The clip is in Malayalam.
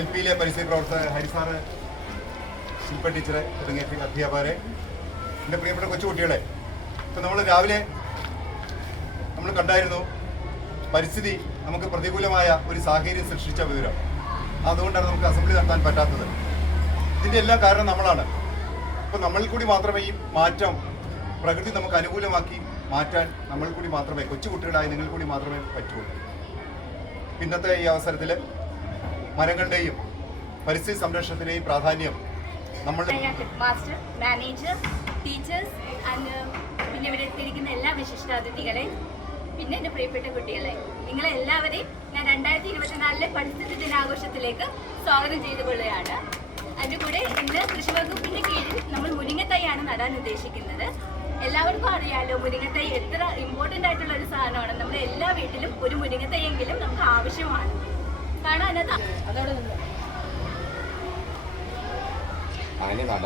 എൽ പിയിലെ പരിസ്ഥിതി പ്രവർത്തകർ ഹരിസാറ്, ശില്പ ടീച്ചറെ തുടങ്ങിയ അധ്യാപകരെ, എൻ്റെ പ്രിയപ്പെട്ട കൊച്ചുകുട്ടികളെ, ഇപ്പം നമ്മൾ രാവിലെ നമ്മൾ കണ്ടായിരുന്നു പരിസ്ഥിതി നമുക്ക് പ്രതികൂലമായ ഒരു സാഹചര്യം സൃഷ്ടിച്ച വിവരം. അതുകൊണ്ടാണ് നമുക്ക് അസംബ്ലി നടത്താൻ പറ്റാത്തത്. ഇതിൻ്റെ എല്ലാം കാരണം നമ്മളാണ്. ഇപ്പം നമ്മളിൽ കൂടി മാത്രമേ ഈ മാറ്റം പ്രകൃതി നമുക്ക് അനുകൂലമാക്കി മാറ്റാൻ നമ്മൾ കൂടി മാത്രമേ, കൊച്ചുകുട്ടികളായി നിങ്ങൾ കൂടി മാത്രമേ പറ്റുള്ളൂ. ഇന്നത്തെ ഈ അവസരത്തിൽ മരങ്ങളുടെയും പരിസ്ഥിതി സംരക്ഷണത്തിൻ്റെയും പ്രാധാന്യം നമ്മൾ മാസ്റ്റർ, മാനേജർ, ടീച്ചേഴ്സ് ആൻഡ് പിന്നെ ഇവിടെ എത്തിയിരിക്കുന്ന എല്ലാ വിശിഷ്ടാതിഥികളെ, പിന്നെ എൻ്റെ പ്രിയപ്പെട്ട കുട്ടികളെ, നിങ്ങളെ എല്ലാവരെയും ഞാൻ 2024 പരിസ്ഥിതി ദിനാഘോഷത്തിലേക്ക് സ്വാഗതം ചെയ്തുകൊള്ളുകയാണ്. അതിൻ്റെ കൂടെ ഇന്ന് കൃഷി വകുപ്പിൻ്റെ കീഴിൽ നമ്മൾ മുരിങ്ങത്തൈയാണ് നടാൻ ഉദ്ദേശിക്കുന്നത്. എല്ലാവർക്കും അറിയാമല്ലോ മുരിങ്ങത്തൈ എത്ര ഇമ്പോർട്ടൻ്റ് ആയിട്ടുള്ള ഒരു സാധനമാണ്. നമ്മുടെ എല്ലാ വീട്ടിലും ഒരു മുരിങ്ങത്തൈയെങ്കിലും നമുക്ക് ആവശ്യമാണ്. കാരണം അതിനകത്ത് അതിന് നട